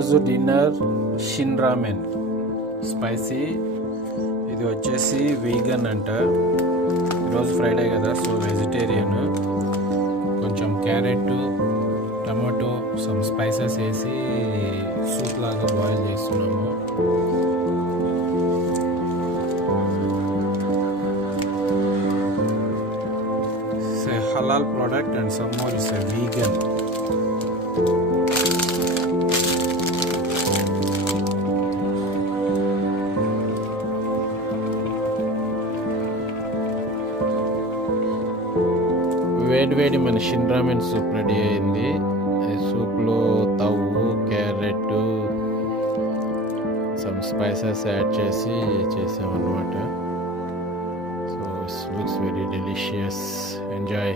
ఈరోజు dinner Shin రామెన్ spicy. ఇది వచ్చేసి వీగన్ అంట. ఈరోజు ఫ్రైడే కదా, సో వెజిటేరియన్. కొంచెం క్యారెట్, టమాటో, సమ్ స్పైసెస్ వేసి సూప్ లాగా బాయిల్ చేస్తున్నాము. It's a halal product and some more is a vegan. వేడి మన షిన్ రామెన్ సూప్ రెడీ అయింది. సూప్లో తవ్వు, క్యారెట్, సమ్ స్పైసెస్ యాడ్ చేసి చేసామన్నమాట. So it's looks very delicious. Enjoy.